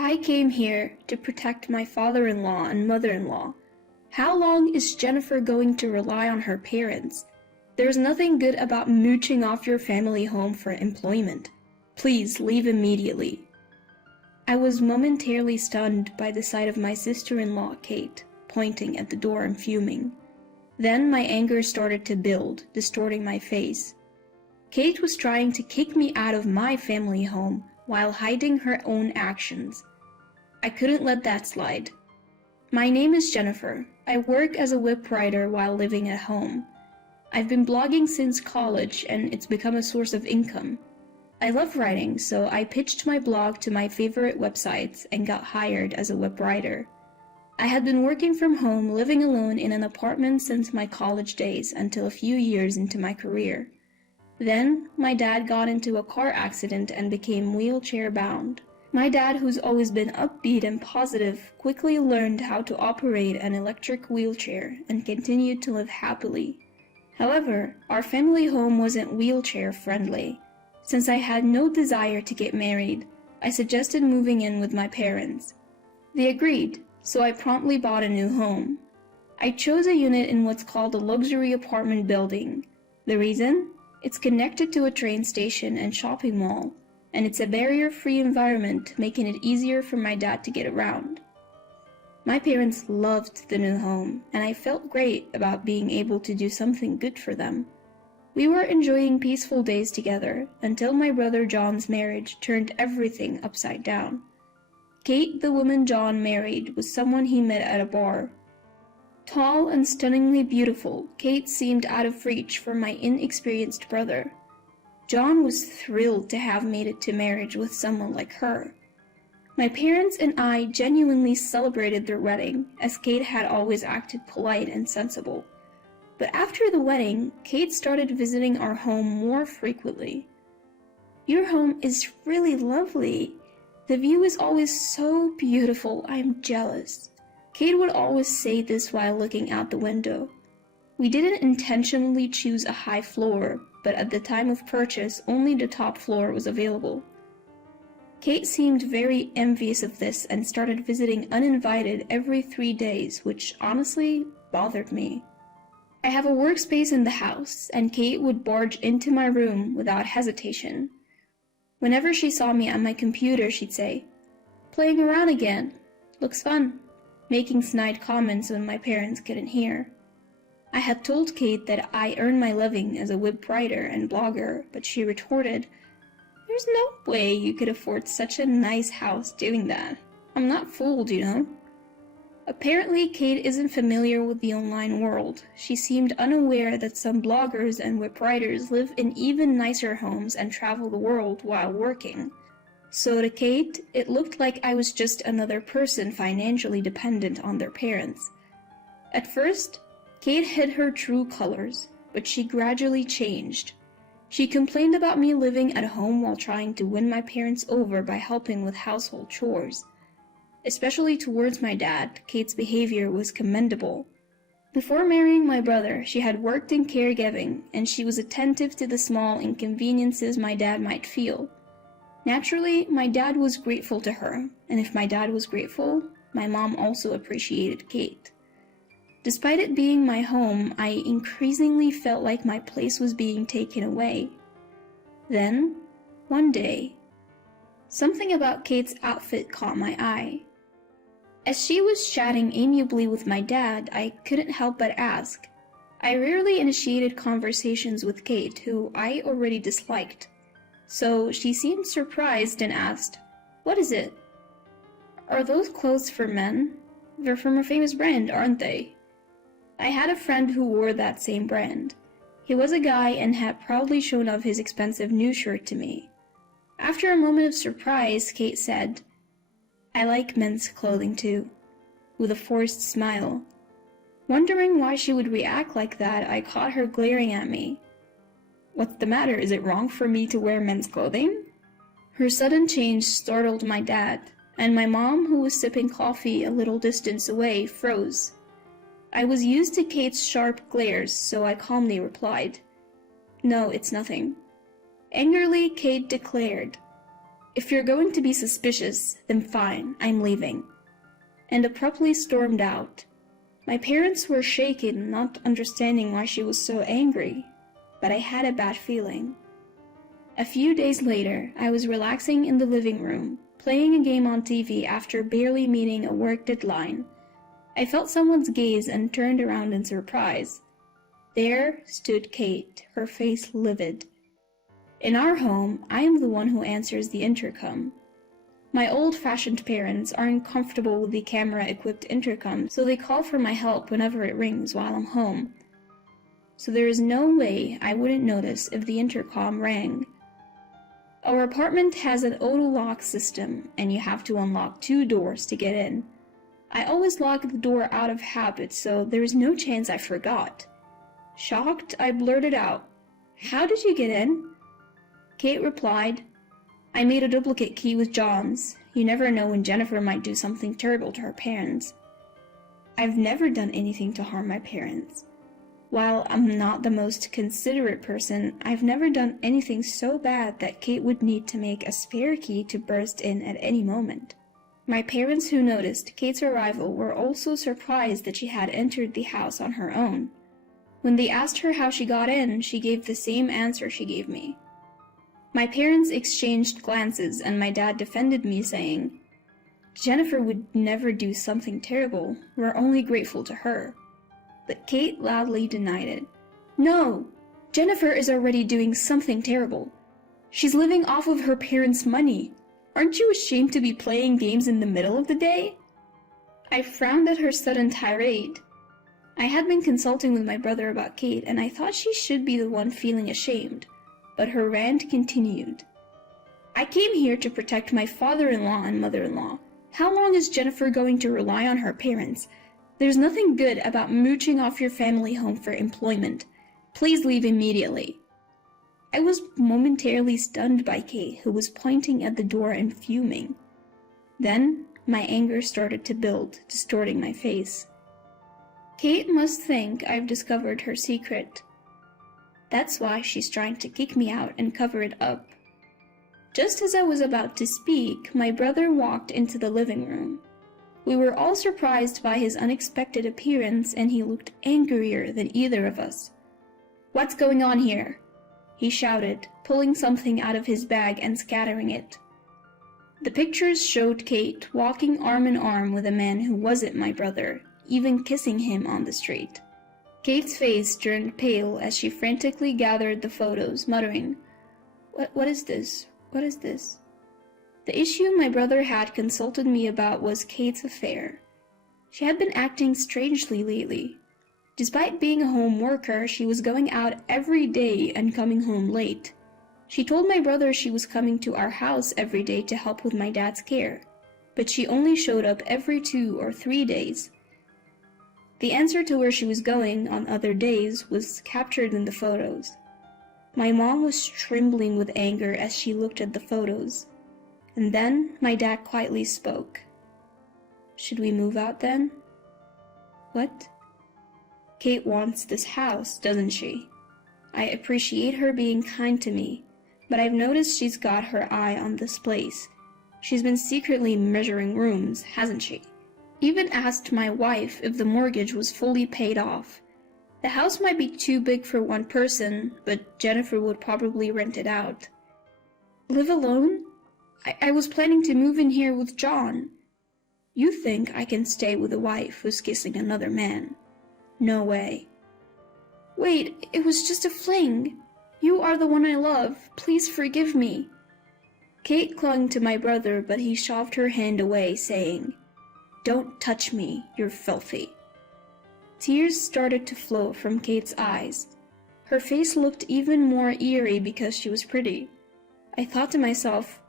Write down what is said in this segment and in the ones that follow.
I came here to protect my father-in-law and mother-in-law. How long is Jennifer going to rely on her parents? There's nothing good about mooching off your family home for employment. Please leave immediately. I was momentarily stunned by the sight of my sister-in-law, Kate, pointing at the door and fuming. Then my anger started to build, distorting my face. Kate was trying to kick me out of my family home while hiding her own actions. I couldn't let that slide. My name is Jennifer. I work as a web writer while living at home. I've been blogging since college and it's become a source of income. I love writing, so I pitched my blog to my favorite websites and got hired as a web writer. I had been working from home, living alone in an apartment since my college days until a few years into my career. Then, my dad got into a car accident and became wheelchair-bound. My dad, who's always been upbeat and positive, quickly learned how to operate an electric wheelchair and continued to live happily. However, our family home wasn't wheelchair-friendly. Since I had no desire to get married, I suggested moving in with my parents. They agreed, so I promptly bought a new home. I chose a unit in what's called a luxury apartment building. The reason? It's connected to a train station and shopping mall, and it's a barrier-free environment, making it easier for my dad to get around. My parents loved the new home, and I felt great about being able to do something good for them. We were enjoying peaceful days together until my brother John's marriage turned everything upside down. Kate, the woman John married, was someone he met at a bar. Tall and stunningly beautiful, Kate seemed out of reach for my inexperienced brother. John was thrilled to have made it to marriage with someone like her. My parents and I genuinely celebrated their wedding, as Kate had always acted polite and sensible. But after the wedding, Kate started visiting our home more frequently. "Your home is really lovely. The view is always so beautiful, I'm jealous." Kate would always say this while looking out the window. We didn't intentionally choose a high floor, but at the time of purchase, only the top floor was available. Kate seemed very envious of this and started visiting uninvited every 3 days, which honestly bothered me. I have a workspace in the house, and Kate would barge into my room without hesitation. Whenever she saw me at my computer, she'd say, "Playing around again. Looks fun," making snide comments when my parents couldn't hear. I had told Kate that I earned my living as a web writer and blogger, but she retorted, "There's no way you could afford such a nice house doing that. I'm not fooled, you know." Apparently, Kate isn't familiar with the online world. She seemed unaware that some bloggers and web writers live in even nicer homes and travel the world while working. So to Kate, it looked like I was just another person financially dependent on their parents. At first, Kate hid her true colors, but she gradually changed. She complained about me living at home while trying to win my parents over by helping with household chores. Especially towards my dad, Kate's behavior was commendable. Before marrying my brother, she had worked in caregiving, and she was attentive to the small inconveniences my dad might feel. Naturally, my dad was grateful to her, and if my dad was grateful, my mom also appreciated Kate. Despite it being my home, I increasingly felt like my place was being taken away. Then, one day, something about Kate's outfit caught my eye. As she was chatting amiably with my dad, I couldn't help but ask. I rarely initiated conversations with Kate, who I already disliked. So she seemed surprised and asked, "What is it?" "Are those clothes for men? They're from a famous brand, aren't they?" I had a friend who wore that same brand. He was a guy and had proudly shown off his expensive new shirt to me. After a moment of surprise, Kate said, "I like men's clothing too," with a forced smile. Wondering why she would react like that, I caught her glaring at me. "What's the matter? Is it wrong for me to wear men's clothing?" Her sudden change startled my dad, and my mom, who was sipping coffee a little distance away, froze. I was used to Kate's sharp glares, so I calmly replied, "No, it's nothing." Angrily, Kate declared, If you're going to be suspicious, then fine, I'm leaving," and abruptly stormed out. My parents were shaken, not understanding why she was so angry, but I had a bad feeling. A few days later, I was relaxing in the living room, playing a game on TV after barely meeting a work deadline. I felt someone's gaze and turned around in surprise. There stood Kate, her face livid. In our home, I am the one who answers the intercom. My old-fashioned parents aren't comfortable with the camera-equipped intercom, so they call for my help whenever it rings while I'm home. So there is no way I wouldn't notice if the intercom rang. Our apartment has an auto-lock system, and you have to unlock 2 doors to get in. I always lock the door out of habit, so there is no chance I forgot. Shocked, I blurted out, "How did you get in?" Kate replied, "I made a duplicate key with John's. You never know when Jennifer might do something terrible to her parents." I've never done anything to harm my parents. While I'm not the most considerate person, I've never done anything so bad that Kate would need to make a spare key to burst in at any moment. My parents who noticed Kate's arrival were also surprised that she had entered the house on her own. When they asked her how she got in, she gave the same answer she gave me. My parents exchanged glances, and my dad defended me, saying, "Jennifer would never do something terrible. We're only grateful to her." But Kate loudly denied it. "No! Jennifer is already doing something terrible. She's living off of her parents' money. Aren't you ashamed to be playing games in the middle of the day?" I frowned at her sudden tirade. I had been consulting with my brother about Kate, and I thought she should be the one feeling ashamed. But her rant continued. "I came here to protect my father-in-law and mother-in-law. How long is Jennifer going to rely on her parents? There's nothing good about mooching off your family home for employment. Please leave immediately." I was momentarily stunned by Kate, who was pointing at the door and fuming. Then, my anger started to build, distorting my face. Kate must think I've discovered her secret. That's why she's trying to kick me out and cover it up. Just as I was about to speak, my brother walked into the living room. We were all surprised by his unexpected appearance, and he looked angrier than either of us. "What's going on here?" he shouted, pulling something out of his bag and scattering it. The pictures showed Kate walking arm in arm with a man who wasn't my brother, even kissing him on the street. Kate's face turned pale as she frantically gathered the photos, muttering, What is this? What is this?" The issue my brother had consulted me about was Kate's affair. She had been acting strangely lately. Despite being a home worker, she was going out every day and coming home late. She told my brother she was coming to our house every day to help with my dad's care, but she only showed up every 2 or 3 days. The answer to where she was going on other days was captured in the photos. My mom was trembling with anger as she looked at the photos. And then my dad quietly spoke. "Should we move out then?" "What?" "Kate wants this house, doesn't she? I appreciate her being kind to me, but I've noticed she's got her eye on this place. She's been secretly measuring rooms, hasn't she? Even asked my wife if the mortgage was fully paid off. The house might be too big for one person, but Jennifer would probably rent it out." "Live alone? I was planning to move in here with John." "You think I can stay with a wife who's kissing another man? No way." "Wait, it was just a fling. You are the one I love. Please forgive me." Kate clung to my brother, but he shoved her hand away, saying, "Don't touch me, you're filthy." Tears started to flow from Kate's eyes. Her face looked even more eerie because she was pretty. I thought to myself,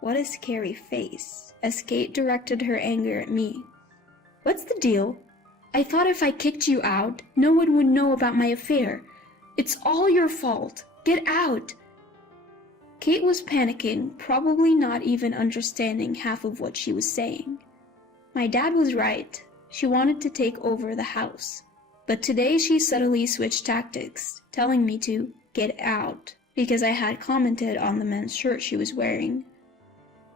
what a scary face, as Kate directed her anger at me. "What's the deal? I thought if I kicked you out, no one would know about my affair. It's all your fault. Get out." Kate was panicking, probably not even understanding half of what she was saying. My dad was right. She wanted to take over the house. But today she suddenly switched tactics, telling me to get out, because I had commented on the men's shirt she was wearing.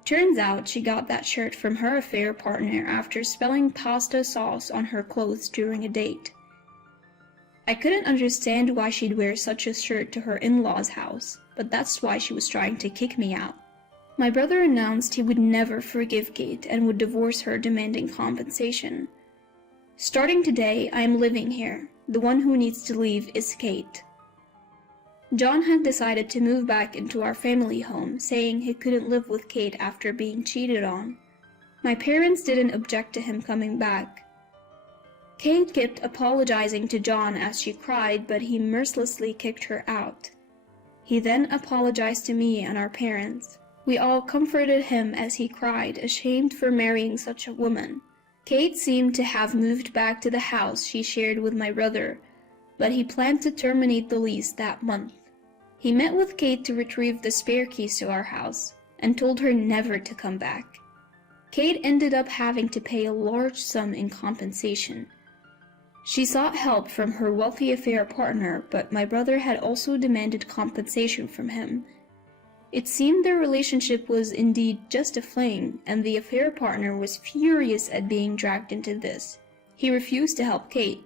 Turns out she got that shirt from her affair partner after spilling pasta sauce on her clothes during a date. I couldn't understand why she'd wear such a shirt to her in-laws' house, but that's why she was trying to kick me out. My brother announced he would never forgive Kate and would divorce her, demanding compensation. Starting today, I am living here. The one who needs to leave is Kate. John had decided to move back into our family home, saying he couldn't live with Kate after being cheated on. My parents didn't object to him coming back. Kate kept apologizing to John as she cried, but he mercilessly kicked her out. He then apologized to me and our parents. We all comforted him as he cried, ashamed for marrying such a woman. Kate seemed to have moved back to the house she shared with my brother, but he planned to terminate the lease that month. He met with Kate to retrieve the spare keys to our house, and told her never to come back. Kate ended up having to pay a large sum in compensation. She sought help from her wealthy affair partner, but my brother had also demanded compensation from him. It seemed their relationship was indeed just a fling, and the affair partner was furious at being dragged into this. He refused to help Kate.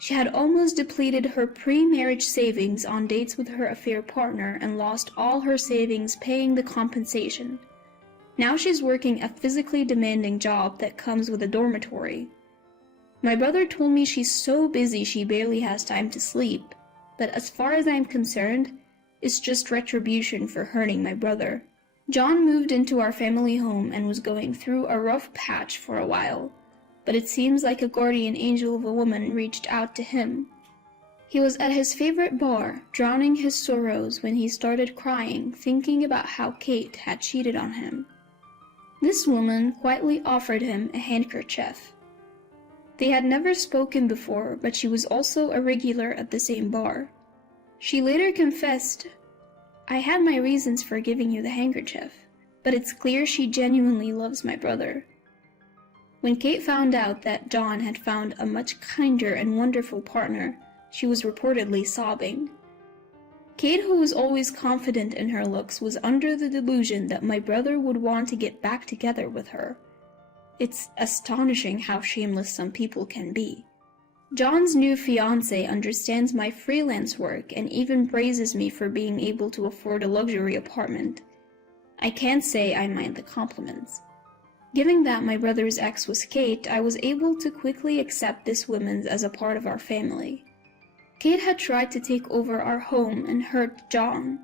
She had almost depleted her pre-marriage savings on dates with her affair partner and lost all her savings paying the compensation. Now she's working a physically demanding job that comes with a dormitory. My brother told me she's so busy she barely has time to sleep, but as far as I'm concerned, it's just retribution for hurting my brother. John moved into our family home and was going through a rough patch for a while, but it seems like a guardian angel of a woman reached out to him. He was at his favorite bar, drowning his sorrows when he started crying, thinking about how Kate had cheated on him. This woman quietly offered him a handkerchief. They had never spoken before, but she was also a regular at the same bar. She later confessed, "I had my reasons for giving you the handkerchief, but it's clear she genuinely loves my brother." When Kate found out that John had found a much kinder and wonderful partner, she was reportedly sobbing. Kate, who was always confident in her looks, was under the delusion that my brother would want to get back together with her. It's astonishing how shameless some people can be. John's new fiancé understands my freelance work and even praises me for being able to afford a luxury apartment. I can't say I mind the compliments. Given that my brother's ex was Kate, I was able to quickly accept this woman as a part of our family. Kate had tried to take over our home and hurt John,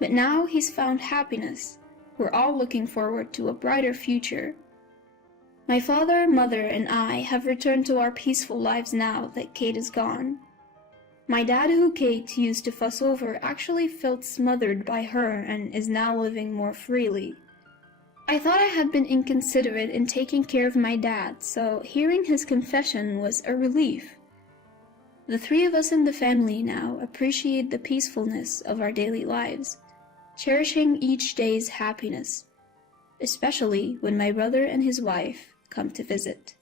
but now he's found happiness. We're all looking forward to a brighter future. My father, mother, and I have returned to our peaceful lives now that Kate is gone. My dad, who Kate used to fuss over, actually felt smothered by her and is now living more freely. I thought I had been inconsiderate in taking care of my dad, so hearing his confession was a relief. The three of us in the family now appreciate the peacefulness of our daily lives, cherishing each day's happiness, especially when my brother and his wife come to visit.